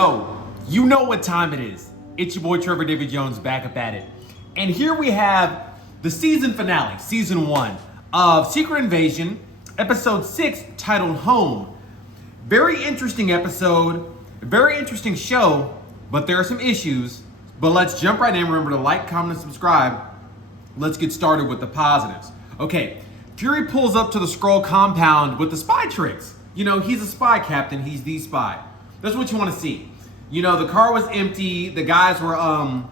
Yo, you know what time it is. It's your boy Trevor David Jones back up at it. And here we have the season finale, season 1 of Secret Invasion, episode 6, titled Home. Very interesting episode, very interesting show, but there are some issues. But let's jump right in. Remember to like, comment, and subscribe. Let's get started with the positives. Okay, Fury pulls up to the Skrull compound with the spy tricks. You know, he's a spy, Captain. He's the spy. That's what you want to see. You know, the car was empty. The guys were,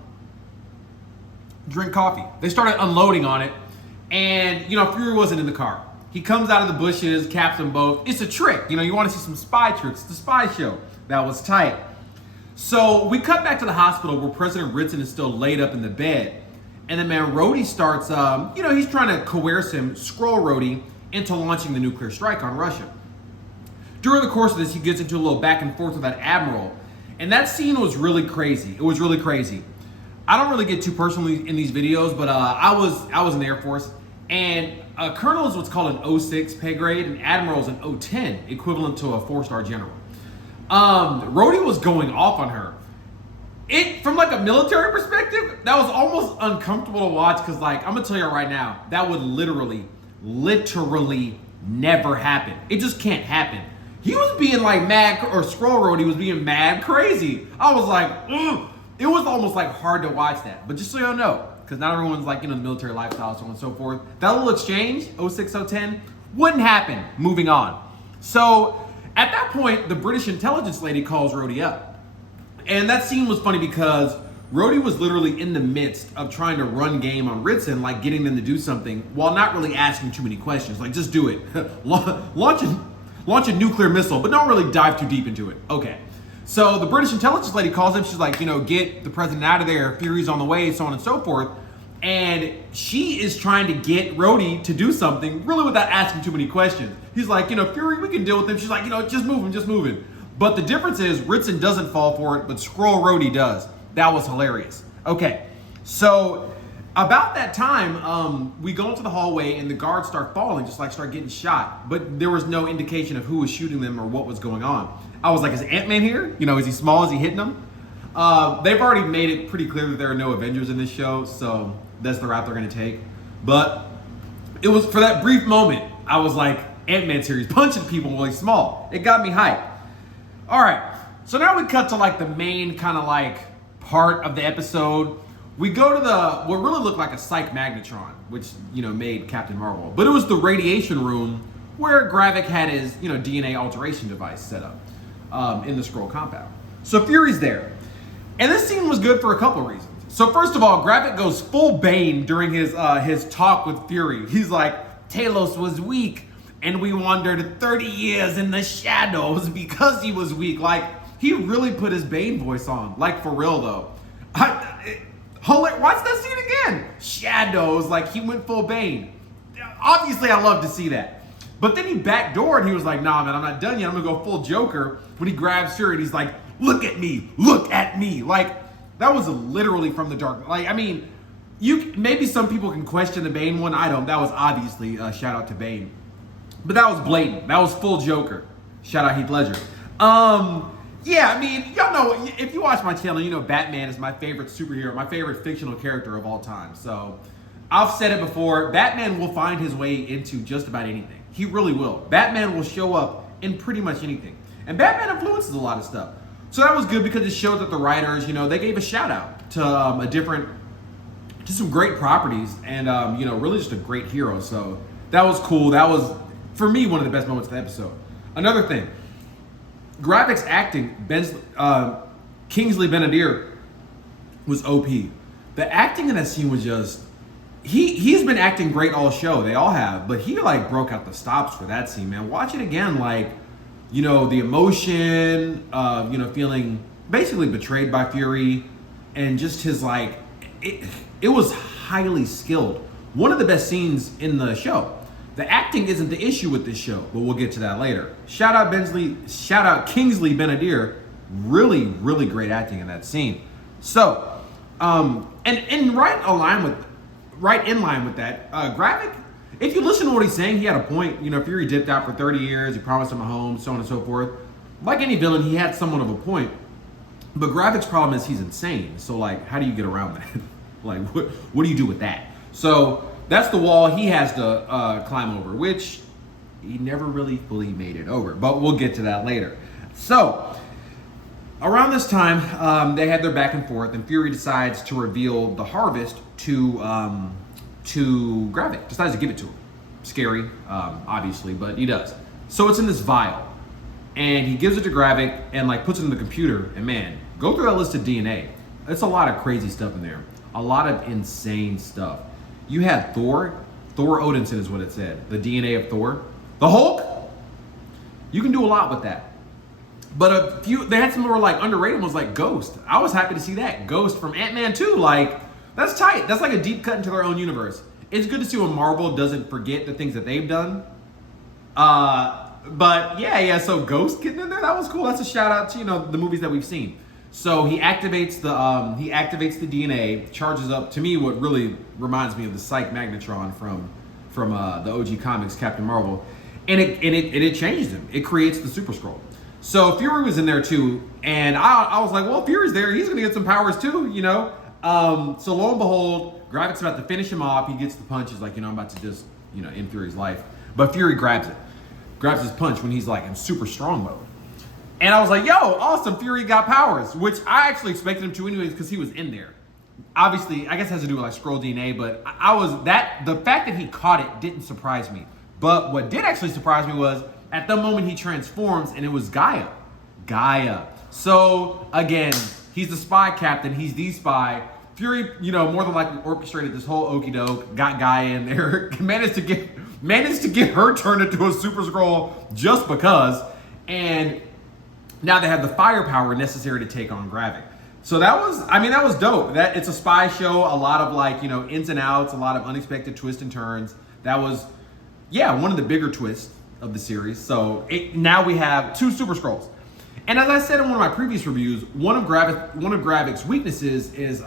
drink coffee. They started unloading on it. And, you know, Fury wasn't in the car. He comes out of the bushes, caps them both. It's a trick. You know, you want to see some spy tricks. It's the spy show. That was tight. So we cut back to the hospital where President Ritson is still laid up in the bed. And then, man, Rhodey starts, you know, he's trying to coerce him, Skrull Rhodey, into launching the nuclear strike on Russia. During the course of this, he gets into a little back and forth with that admiral. And that scene was really crazy. It was really crazy. I don't really get too personally in these videos, but I was in the Air Force. And a colonel is what's called an 06 pay grade, and admiral is an 010, equivalent to a 4-star general. Rhodey was going off on her. From like a military perspective, that was almost uncomfortable to watch because, like, I'm gonna tell you right now, that would literally never happen. It just can't happen. He was being like mad, or Skrull Rhodey was being mad crazy. I was like, ugh. It was almost like hard to watch that. But just so y'all know, because not everyone's like, you know, the military lifestyle, so on and so forth. That little exchange, 06, 010, wouldn't happen. Moving on. So at that point, the British intelligence lady calls Rhodey up. And that scene was funny because Rhodey was literally in the midst of trying to run game on Ritson, like getting them to do something while not really asking too many questions. Like, just do it. Launch a nuclear missile, but don't really dive too deep into it. Okay. So the British intelligence lady calls him. She's like, you know, get the president out of there. Fury's on the way, so on and so forth. And she is trying to get Rhodey to do something really without asking too many questions. He's like, you know, Fury, we can deal with him. She's like, you know, just move him. But the difference is Ritson doesn't fall for it, but Skrull Rhodey does. That was hilarious. Okay, so about that time, we go into the hallway and the guards start falling, start getting shot. But there was no indication of who was shooting them or what was going on. I was like, is Ant-Man here? You know, is he small? Is he hitting them? They've already made it pretty clear that there are no Avengers in this show, so that's the route they're going to take. But it was, for that brief moment, I was like, Ant-Man series, punching people really small. It got me hyped. All right, so now we cut to like the main kind of like part of the episode. We go to what really looked like a psych magnetron, which, you know, made Captain Marvel. But it was the radiation room where Gravik had his, you know, DNA alteration device set up in the Skrull compound. So Fury's there. And this scene was good for a couple reasons. So first of all, Gravik goes full Bane during his talk with Fury. He's like, Talos was weak, and we wandered 30 years in the shadows because he was weak. Like, he really put his Bane voice on. Like, for real, though. Watch that scene again. Shadows, like, he went full Bane. Obviously, I love to see that. But then he backdoored. He was like, nah, man, I'm not done yet. I'm going to go full Joker. When he grabs Fury, and he's like, look at me. Like, that was literally from the dark. Like, I mean, maybe some people can question the Bane one. I don't. That was obviously a shout out to Bane. But that was blatant. That was full Joker. Shout out Heath Ledger. Yeah, I mean, y'all know, if you watch my channel, you know Batman is my favorite superhero, my favorite fictional character of all time. So I've said it before, Batman will find his way into just about anything. He really will. Batman will show up in pretty much anything. And Batman influences a lot of stuff. So that was good because it showed that the writers, you know, they gave a shout out to some great properties and, you know, really just a great hero. So that was cool. That was, for me, one of the best moments of the episode. Another thing, Gravik's acting, Kingsley Benadir was OP. The acting in that scene was just, he's been acting great all show. They all have, but he like broke out the stops for that scene, man. Watch it again, like, you know, the emotion of, you know, feeling basically betrayed by Fury and just his like, it was highly skilled. One of the best scenes in the show. The acting isn't the issue with this show, but we'll get to that later. Shout out Kingsley Benadir. Really, really great acting in that scene. So, and right in line with that, Gravik, if you listen to what he's saying, he had a point. You know, Fury dipped out for 30 years. He promised him a home, so on and so forth. Like any villain, he had somewhat of a point. But Gravik's problem is he's insane. So like, how do you get around that? Like, what do you do with that? So that's the wall he has to climb over, which he never really fully made it over. But we'll get to that later. So around this time, they had their back and forth, and Fury decides to reveal the harvest to Gravik. Decides to give it to him. Scary, obviously, but he does. So it's in this vial, and he gives it to Gravik and like puts it in the computer. And man, go through that list of DNA. It's a lot of crazy stuff in there. A lot of insane stuff. You had Thor Odinson is what it said. The DNA of Thor. The Hulk. You can do a lot with that. But a few, they had some more like underrated ones like Ghost. I was happy to see that. Ghost from Ant-Man 2. Like, that's tight. That's like a deep cut into their own universe. It's good to see when Marvel doesn't forget the things that they've done. But yeah, so Ghost getting in there, that was cool. That's a shout out to, the movies that we've seen. So he activates the DNA, charges up, to me, what really reminds me of the Psych Magnetron from the OG comics, Captain Marvel. And it changes him. It creates the Super Skrull. So Fury was in there too, and I was like, well, Fury's there. He's gonna get some powers too, So lo and behold, Gravik's about to finish him off. He gets the punch. He's like, I'm about to just, end Fury's life. But Fury grabs his punch when he's like in super strong mode. And I was like, yo, awesome, Fury got powers, which I actually expected him to anyways because he was in there. Obviously, I guess it has to do with like Skrull DNA, but the fact that he caught it didn't surprise me. But what did actually surprise me was at the moment he transforms and it was Gaia. So again, he's the spy captain, he's the spy. Fury, more than likely orchestrated this whole okie doke, got Gaia in there, managed to get her turned into a Super Skrull just because, and now they have the firepower necessary to take on Gravik. So that was dope. That it's a spy show, a lot of ins and outs, a lot of unexpected twists and turns. That was, one of the bigger twists of the series. So now we have two Super Skrulls. And as I said in one of my previous reviews, one of Gravik's weaknesses is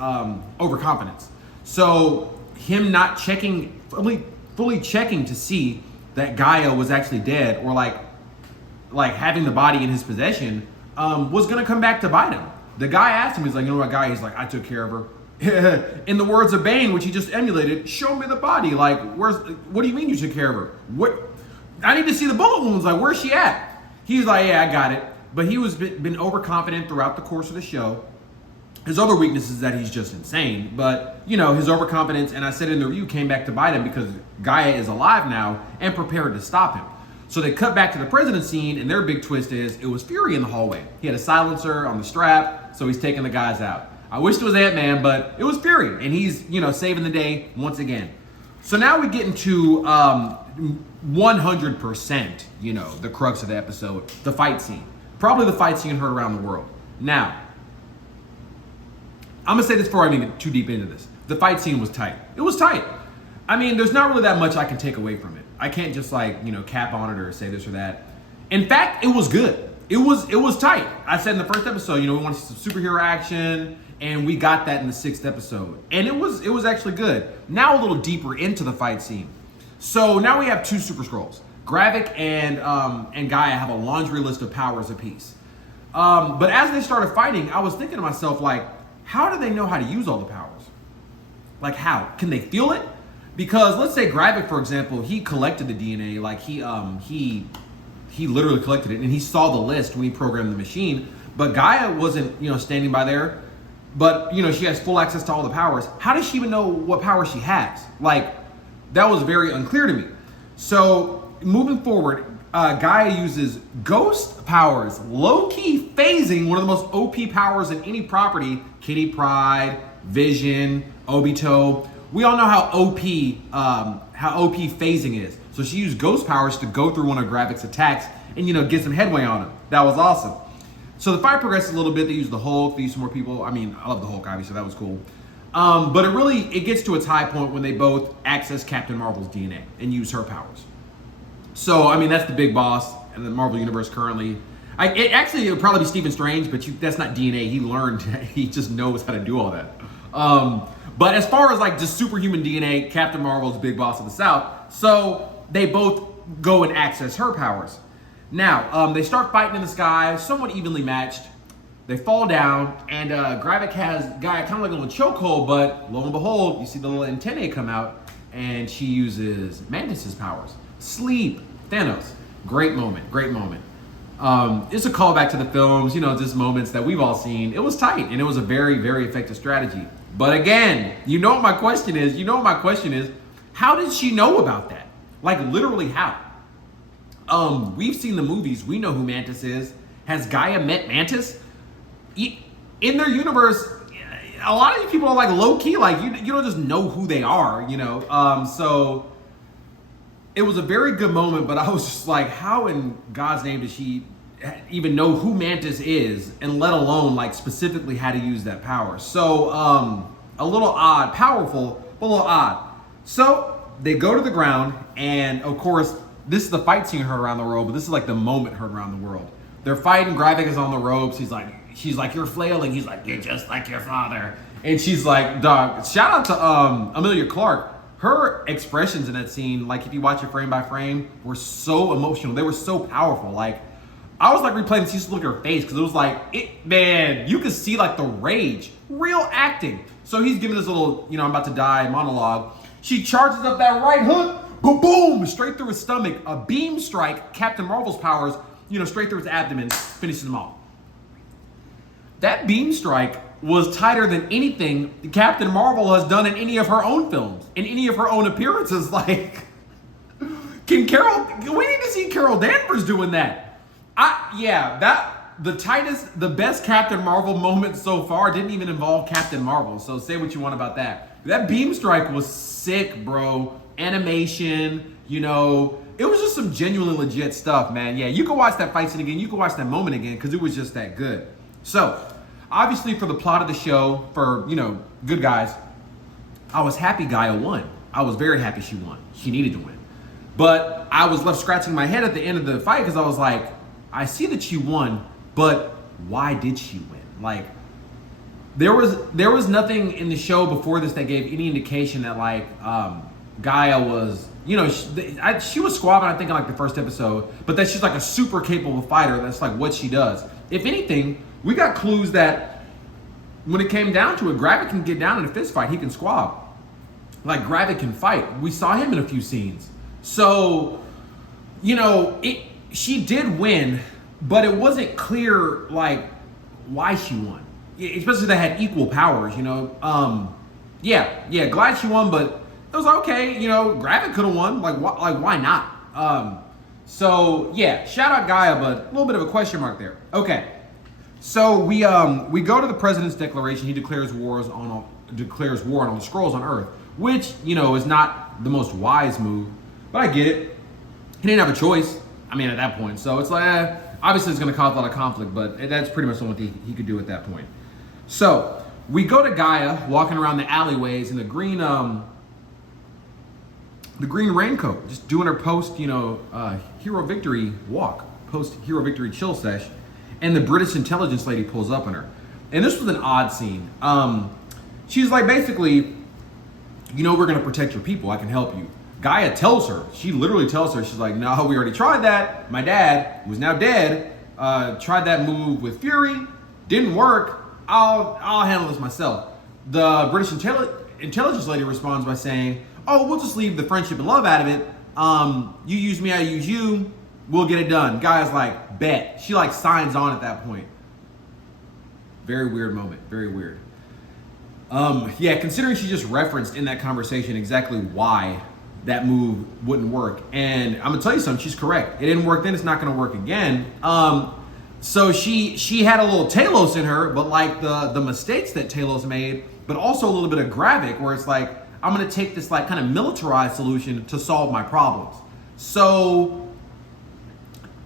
overconfidence. So him not fully checking to see that Gaia was actually dead, or like having the body in his possession, was gonna come back to bite him. The guy asked him, he's like, what, Gaia? He's like, I took care of her. In the words of Bane, which he just emulated, show me the body. Like, what do you mean you took care of her? What? I need to see the bullet wounds. Like, where's she at? He's like, yeah, I got it. But he was been overconfident throughout the course of the show. His other weakness is that he's just insane. But, his overconfidence, and I said in the review, came back to bite him because Gaia is alive now and prepared to stop him. So they cut back to the president scene, and their big twist is it was Fury in the hallway. He had a silencer on the strap, so he's taking the guys out. I wish it was Ant-Man, but it was Fury, and he's, saving the day once again. So now we get into 100%, the crux of the episode, the fight scene. Probably the fight scene heard around the world. Now, I'm gonna say this before I even get too deep into this. The fight scene was tight. It was tight. I mean, there's not really that much I can take away from it. I can't just cap on it or say this or that. In fact, it was good. It was tight. I said in the first episode, we want to see some superhero action, and we got that in the 6th episode. And it was actually good. Now a little deeper into the fight scene. So now we have two Super Skrulls. Gravik and Gaia have a laundry list of powers apiece. But as they started fighting, I was thinking to myself, how do they know how to use all the powers? Like, how? Can they feel it? Because let's say Gravik, for example, he collected the DNA, he literally collected it, and he saw the list when he programmed the machine. But Gaia wasn't, standing by there. But, she has full access to all the powers. How does she even know what power she has? That was very unclear to me. So moving forward, Gaia uses ghost powers, low-key phasing, one of the most OP powers in any property. Kitty Pryde, Vision, Obito. We all know how OP phasing is. So she used ghost powers to go through one of Gravik's attacks and get some headway on him. That was awesome. So the fight progresses a little bit. They use the Hulk. They use some more people. I mean, I love the Hulk, obviously. That was cool. But it gets to its high point when they both access Captain Marvel's DNA and use her powers. So, I mean, that's the big boss in the Marvel Universe currently. It would probably be Stephen Strange, but that's not DNA. He learned. He just knows how to do all that. But as far as just superhuman DNA, Captain Marvel's big boss of the South. So they both go and access her powers. Now, they start fighting in the sky, somewhat evenly matched. They fall down, and Gravik has Gaia kind of like a little chokehold, but lo and behold, you see the little antennae come out, and she uses Mantis's powers. Sleep, Thanos. Great moment, great moment. It's a callback to the films, just moments that we've all seen. It was tight, and it was a very, very effective strategy. But again, you know what my question is? How did she know about that? Like, literally how? We've seen the movies. We know who Mantis is. Has Gaia met Mantis? In their universe, a lot of these people are like low-key, like you don't just know who they are, So it was a very good moment, but I was just like, how in God's name does she even know who Mantis is, and let alone like specifically how to use that power? So a little odd, powerful, but a little odd. So they go to the ground, and of course, this is the fight scene heard around the world, but this is like the moment heard around the world. They're fighting, Gravik is on the ropes, she's like, you're flailing, he's like, you're just like your father. And she's like, dog, shout out to Emilia Clarke. Her expressions in that scene, like if you watch it frame by frame, were so emotional. They were so powerful. Like, I was like replaying this, used to look at her face, because it was like, man, you could see like the rage, real acting. So he's giving this little, I'm about to die monologue. She charges up that right hook, boom, boom, straight through his stomach. A beam strike, Captain Marvel's powers, straight through his abdomen, finishes him off. That beam strike was tighter than anything Captain Marvel has done in any of her own films, in any of her own appearances. Like, we need to see Carol Danvers doing that. The best Captain Marvel moment so far didn't even involve Captain Marvel. So say what you want about that. That beam strike was sick, bro. Animation, it was just some genuinely legit stuff, man. Yeah, you can watch that fight scene again. You can watch that moment again, because it was just that good. So, obviously for the plot of the show, for, good guys, I was happy Gaia won. I was very happy she won. She needed to win. But I was left scratching my head at the end of the fight, because I was like, I see that she won, but why did she win? Like, there was nothing in the show before this that gave any indication that like Gaia was, she was squabbling, I think, in like the first episode, but that she's like a super capable fighter. That's like what she does. If anything, we got clues that when it came down to it, Gravik can get down in a fist fight. He can squab. Like, Gravik can fight. We saw him in a few scenes. So, she did win, but it wasn't clear like why she won. Especially they had equal powers, glad she won, but it was like, okay, Gravik could have won. Like, why not? Shout out Gaia, but a little bit of a question mark there. Okay, so we go to the president's declaration. He declares war on all the Skrulls on Earth, which is not the most wise move, but I get it. He didn't have a choice. I mean, at that point, so it's like obviously it's going to cause a lot of conflict, but that's pretty much the only thing he could do at that point. So we go to Gaia walking around the alleyways in the green raincoat, just doing her post, hero victory walk, post hero victory chill sesh, and the British intelligence lady pulls up on her. And this was an odd scene. She's like, basically, we're gonna protect your people. I can help you. Gaia tells her, she literally tells her, she's like, no, we already tried that. My dad, who's now dead, tried that move with Fury, didn't work. I'll handle this myself. The British intelligence lady responds by saying, oh, we'll just leave the friendship and love out of it. You use me, I use you. We'll get it done. Gaia's like, bet. She like signs on at that point. Very weird moment. Very weird. Considering she just referenced in that conversation exactly why that move wouldn't work. And I'm gonna tell you something, she's correct. It didn't work then, it's not gonna work again. So she had a little Talos in her, but like the mistakes that Talos made, but also a little bit of Gravik, where it's like, I'm gonna take this like kind of militarized solution to solve my problems. So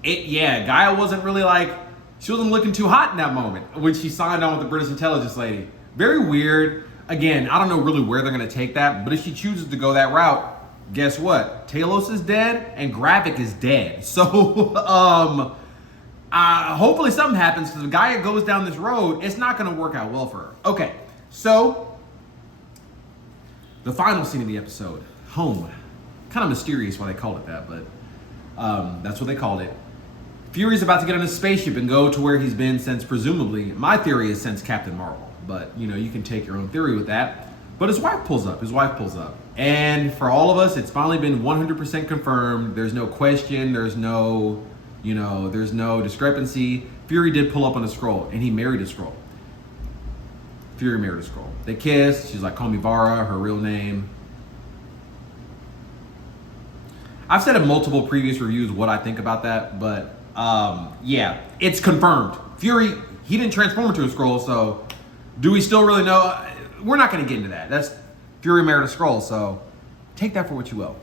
Gaia wasn't really like, she wasn't looking too hot in that moment when she signed on with the British intelligence lady. Very weird. Again, I don't know really where they're gonna take that, but if she chooses to go that route, guess what? Talos is dead and Gravik is dead. So hopefully something happens, because if Gaia goes down this road, it's not going to work out well for her. Okay, so the final scene of the episode, home. Kind of mysterious why they called it that, but that's what they called it. Fury's about to get on his spaceship and go to where he's been since, presumably, my theory is since Captain Marvel. But, you can take your own theory with that. But his wife pulls up. And for all of us, it's finally been 100% confirmed. There's no question. There's no discrepancy. Fury did pull up on a Skrull, and he married a Skrull. Fury married a Skrull. They kissed. She's like, call me Vara, her real name. I've said in multiple previous reviews what I think about that, but yeah, it's confirmed. Fury, he didn't transform into a Skrull, so do we still really know? We're not going to get into that. That's Fury married a Skrull, so take that for what you will.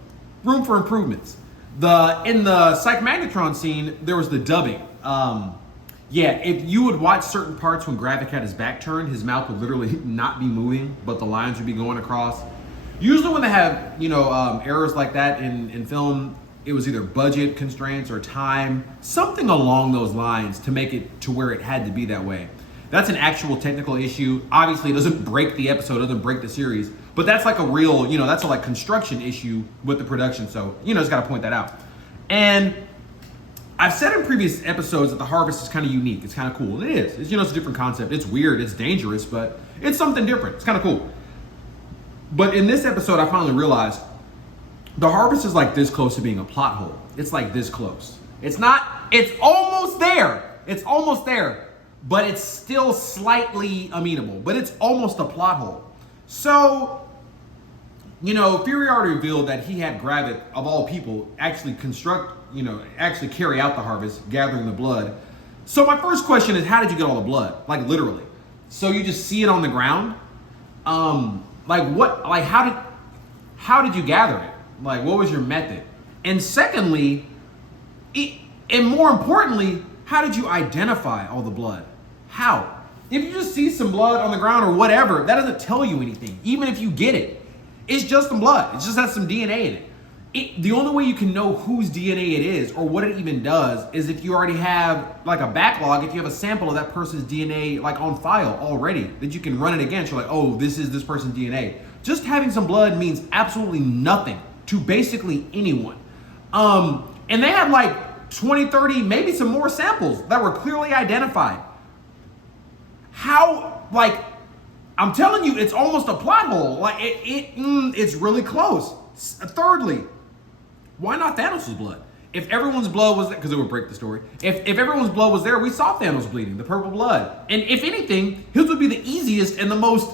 Room for improvements. In the Psych Magnetron scene, there was the dubbing. Yeah, if you would watch certain parts when Gravik had his back turned, his mouth would literally not be moving, but the lines would be going across. Usually when they have, errors like that in film, it was either budget constraints or time, something along those lines to make it to where it had to be that way. That's an actual technical issue. Obviously, it doesn't break the episode, doesn't break the series, but that's like a real, that's a like construction issue with the production. So, just got to point that out. And I've said in previous episodes that the Harvest is kind of unique. It's kind of cool. And it is. It's, it's a different concept. It's weird. It's dangerous, but it's something different. It's kind of cool. But in this episode, I finally realized the Harvest is like this close to being a plot hole. It's like this close. It's not, it's almost there. It's almost there, but it's still slightly amenable, but it's almost a plot hole. So, Fury already revealed that he had Gravik, of all people, actually actually carry out the Harvest, gathering the blood. So my first question is, how did you get all the blood? Like literally. So you just see it on the ground? How did you gather it? Like, what was your method? And secondly, and more importantly, how did you identify all the blood? How? If you just see some blood on the ground or whatever, that doesn't tell you anything. Even if you get it, it's just some blood. It just has some DNA in it. The only way you can know whose DNA it is or what it even does is if you already have like a backlog, if you have a sample of that person's DNA like on file already, that you can run it against. You're like, oh, this is this person's DNA. Just having some blood means absolutely nothing to basically anyone. And they had like 20, 30, maybe some more samples that were clearly identified. How, I'm telling you, it's almost a plot hole. Like it's really close. Thirdly, why not Thanos' blood? If everyone's blood was there, because it would break the story. If everyone's blood was there, we saw Thanos bleeding, the purple blood. And if anything, his would be the easiest and the most,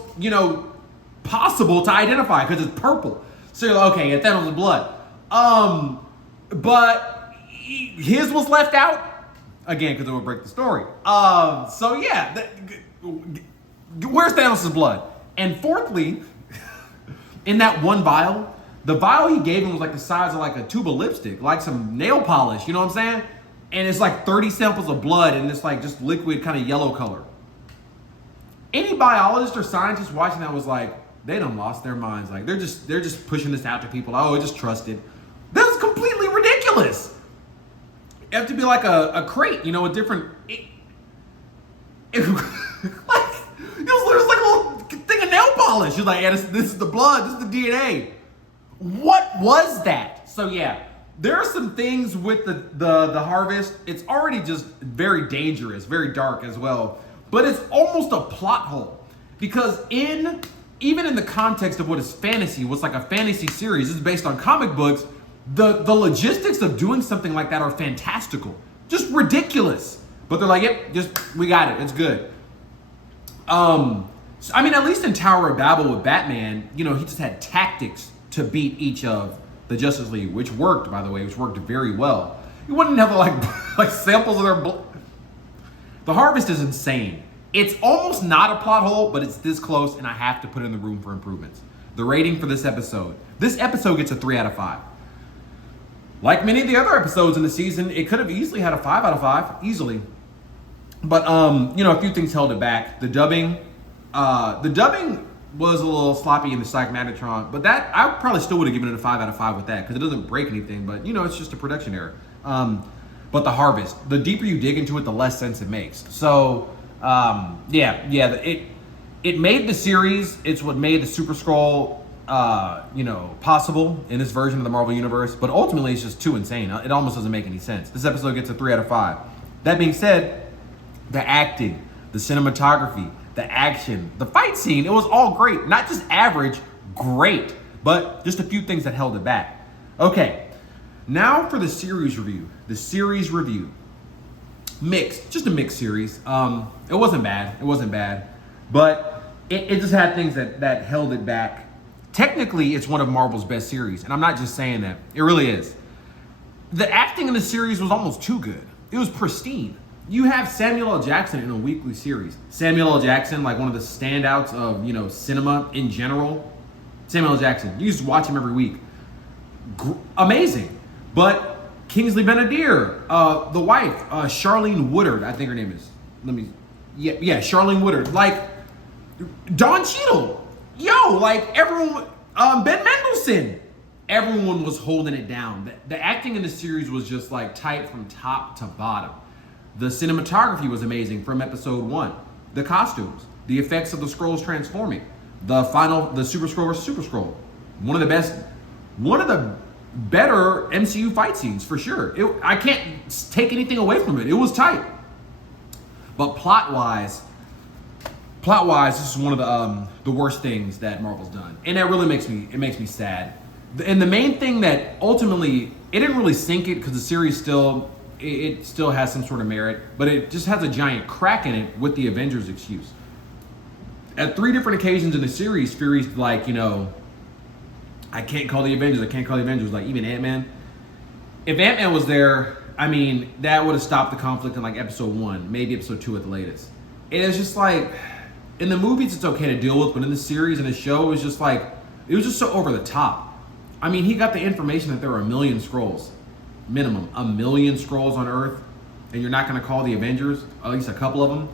possible to identify because it's purple. So you're like, okay, Thanos' blood. But his was left out again because it would break the story. So yeah, where's Thanos' blood? And fourthly, in that one vial, the vial he gave him was like the size of like a tube of lipstick, like some nail polish, you know what I'm saying? And it's like 30 samples of blood and it's like just liquid kind of yellow color. Any biologist or scientist watching that was like, they done lost their minds. Like they're just pushing this out to people. Oh, just trust it. That's completely ridiculous. You have to be like a crate, a different. It was like a little thing of nail polish. You're like, yeah, this is the blood. This is the DNA. What was that? So yeah, there are some things with the Harvest. It's already just very dangerous, very dark as well. But it's almost a plot hole because even in the context of what is fantasy, what's like a fantasy series, is based on comic books. The logistics of doing something like that are fantastical, just ridiculous. But they're like, yep, we got it. It's good. So, at least in Tower of Babel with Batman, he just had tactics to beat each of the Justice League, which worked, by the way, which worked very well. You wouldn't have like samples of their blood. The Harvest is insane. It's almost not a plot hole, but it's this close, and I have to put in the room for improvements. The rating for this episode gets a 3 out of 5. Like many of the other episodes in the season, it could have easily had a 5 out of 5, easily. But a few things held it back. The dubbing was a little sloppy in the Psych Magnetron, but that I probably still would have given it a 5 out of 5 with that because it doesn't break anything. But it's just a production error. But the Harvest, the deeper you dig into it, the less sense it makes. So it made the series. It's what made the Super Skrull possible in this version of the Marvel Universe, but ultimately it's just too insane. It almost doesn't make any sense. This episode gets a 3 out of 5. That being said, the acting, the cinematography, the action, the fight scene, it was all great. Not just average, great, but just a few things that held it back. Okay, now for the series review. The series review. Mixed, just a mixed series. It wasn't bad, but it just had things that held it back. Technically, it's one of Marvel's best series, and I'm not just saying that. It really is. The acting in the series was almost too good. It was pristine. You have Samuel L. Jackson in a weekly series. Samuel L. Jackson, like one of the standouts of cinema in general. Samuel L. Jackson, you just watch him every week. Amazing. But Kingsley Ben-Adir, the wife, Charlene Woodard, I think her name is. Charlene Woodard. Like, Don Cheadle. Everyone, Ben Mendelsohn. Everyone was holding it down. The acting in the series was just like tight from top to bottom. The cinematography was amazing from episode 1. The costumes, the effects of the Skrulls transforming, the Super Skrull versus Super Skrull. One of the better MCU fight scenes for sure. I can't take anything away from it. It was tight. But plot-wise, this is one of the worst things that Marvel's done, and that really makes me sad. And the main thing that ultimately it didn't really sink it because the series still has some sort of merit, but it just has a giant crack in it with the Avengers excuse. At 3 different occasions in the series, Fury's like, I can't call the Avengers. Like, even Ant-Man. If Ant-Man was there, I mean, that would have stopped the conflict in like episode 1, maybe episode 2 at the latest. And it's just like, in the movies, it's okay to deal with, but in the series and the show, it was just so over the top. I mean, he got the information that there were 1 million Skrulls, minimum, 1 million Skrulls on Earth, and you're not going to call the Avengers, at least a couple of them.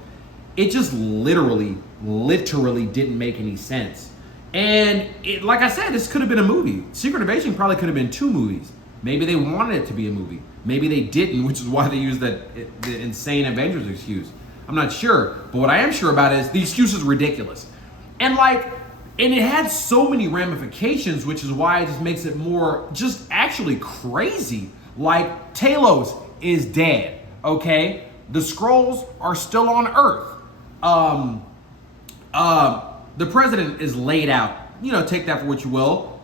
It just literally didn't make any sense. And like I said, this could have been a movie. Secret Invasion probably could have been 2 movies. Maybe they wanted it to be a movie. Maybe they didn't, which is why they used the insane Avengers excuse. I'm not sure. But what I am sure about is the excuse is ridiculous. And it had so many ramifications, which is why it just makes it more just actually crazy. Like, Talos is dead, okay? The Skrulls are still on Earth. The president is laid out. Take that for what you will.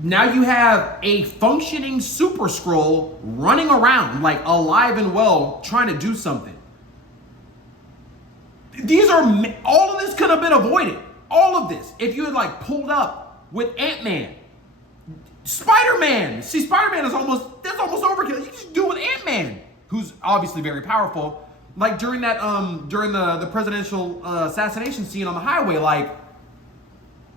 Now you have a functioning Super Skrull running around, like alive and well, trying to do something. All of this could have been avoided. All of this, if you had pulled up with Ant-Man, Spider-Man. See, Spider-Man that's almost overkill. You just do it with Ant-Man, who's obviously very powerful. Like during the presidential assassination scene on the highway,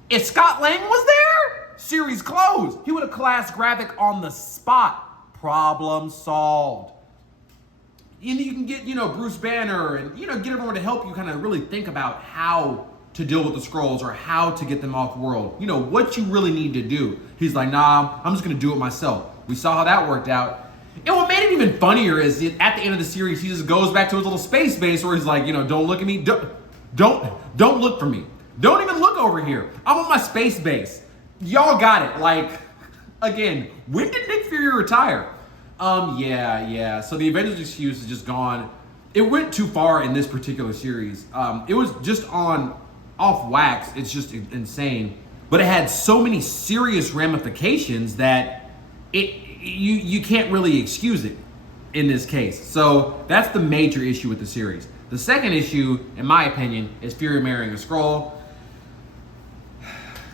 if Scott Lang was there, series closed. He would have classed Gravik on the spot. Problem solved. And you can get, Bruce Banner and, get everyone to help you kind of really think about how to deal with the Skrulls or how to get them off world. What you really need to do. He's like, nah, I'm just going to do it myself. We saw how that worked out. And what made it even funnier is at the end of the series, he just goes back to his little space base where he's like, don't look at me. Don't look for me. Don't even look over here. I'm on my space base. Y'all got it. Again, when did Nick Fury retire? Yeah. So the Avengers excuse is just gone. It went too far in this particular series. It was just off wax. It's just insane. But it had so many serious ramifications that you can't really excuse it in this case. So that's the major issue with the series. The second issue, in my opinion, is Fury marrying a Skrull.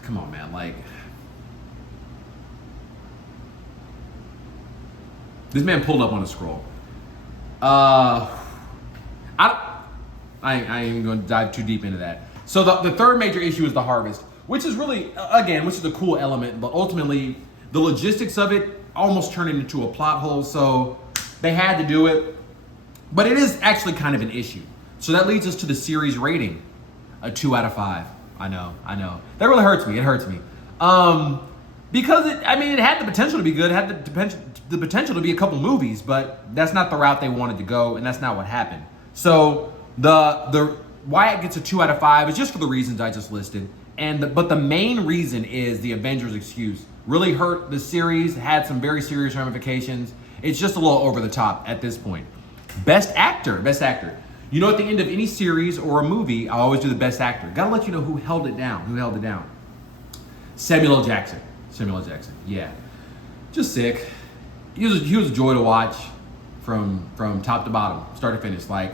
Come on, man. This man pulled up on a Skrull. I ain't even going to dive too deep into that. So the third major issue is the harvest, which is really, which is a cool element, but ultimately the logistics of it almost turned into a plot hole, so they had to do it. But it is actually kind of an issue. So that leads us to the series rating, a 2 out of 5. I know. That really hurts me. It hurts me. Because it had the potential to be good. It had the potential to be a couple movies, but that's not the route they wanted to go, and that's not what happened. So the why it gets a 2 out of 5 is just for the reasons I just listed. But the main reason is the Avengers excuse. Really hurt the series, had some very serious ramifications. It's just a little over the top at this point. Best actor. You know, at the end of any series or a movie, I always do the best actor. Gotta let you know who held it down. Samuel L. Jackson. Yeah. Just sick. He was a joy to watch from top to bottom, start to finish. Like,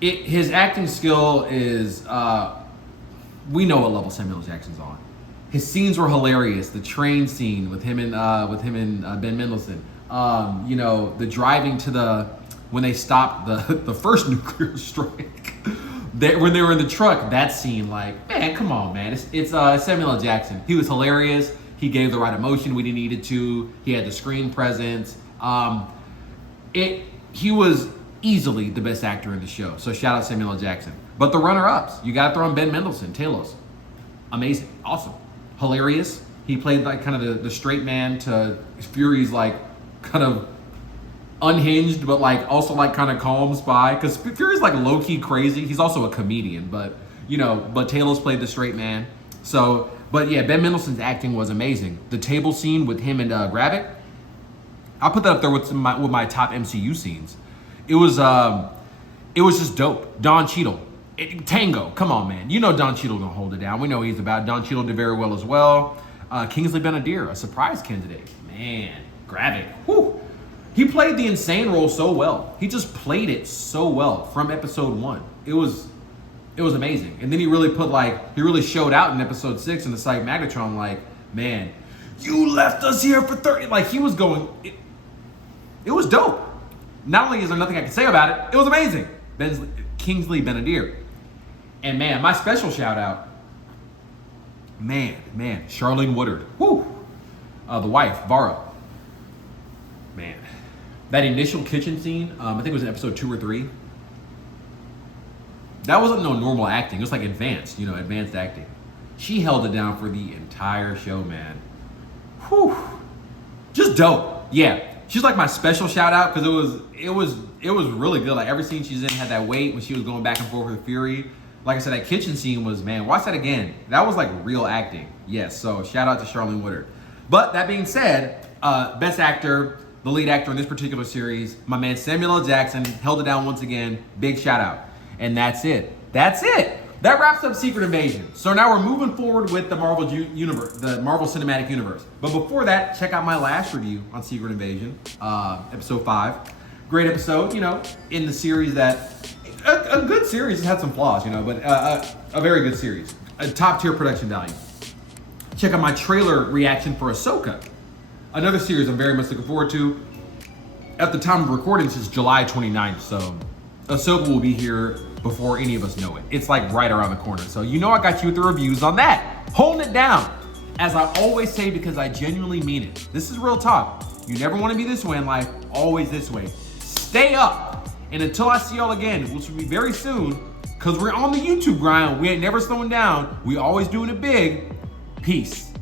his acting skill is, we know what level Samuel L. Jackson's on. His scenes were hilarious. The train scene with him and Ben Mendelsohn. You know, the driving to when they stopped the first nuclear strike. When they were in the truck, that scene, like, man, come on, man. It's Samuel L. Jackson. He was hilarious. He gave the right emotion when he needed to. He had the screen presence. He was easily the best actor in the show. So shout out Samuel L. Jackson. But the runner-ups, you got to throw in Ben Mendelsohn, Talos. Amazing, awesome, hilarious. He played like kind of the straight man to Fury's like kind of unhinged, but like also like kind of calm spy. Because Fury's like low-key crazy. He's also a comedian, but Talos played the straight man. So, but yeah, Ben Mendelsohn's acting was amazing. The table scene with him and Gravik, I'll put that up there with my top MCU scenes. It was just dope. Don Cheadle. Tango, come on, man. You know Don Cheadle gonna hold it down. We know he's about. Don Cheadle did very well as well. Kingsley Ben-Adir, a surprise candidate. Man, Gravik. Whew. He played the insane role so well. He just played it so well from episode 1. It was amazing. And then he really showed out in episode 6 in the Psych Magnetron, like, man, you left us here for 30. Like, he was going, it was dope. Not only is there nothing I can say about it, it was amazing. Kingsley Ben-Adir. And man, my special shout out, man, Charlene Woodard. Woo! The wife, Vara. Man. That initial kitchen scene, I think it was in episode 2 or 3. That wasn't no normal acting. It was like advanced acting. She held it down for the entire show, man. Whew. Just dope. Yeah. She's like my special shout out because it was really good. Like every scene she's in had that weight when she was going back and forth with Fury. Like I said, that kitchen scene was, man, watch that again. That was like real acting. Yes, so shout out to Charlene Woodard. But that being said, best actor, the lead actor in this particular series, my man Samuel L. Jackson held it down once again. Big shout out. And that's it. That wraps up Secret Invasion. So now we're moving forward with the Marvel universe, the Marvel Cinematic Universe. But before that, check out my last review on Secret Invasion, episode 5. Great episode, in the series that a good series. It had some flaws, but a very good series. A top tier production value. Check out my trailer reaction for Ahsoka. Another series I'm very much looking forward to. At the time of recording, this is July 29th, so Ahsoka will be here before any of us know it. It's like right around the corner. So I got you with the reviews on that. Holding it down. As I always say, because I genuinely mean it. This is real talk. You never want to be this way in life, always this way. Stay up. And until I see y'all again, which will be very soon, because we're on the YouTube grind. We ain't never slowing down. We always doing it big. Peace.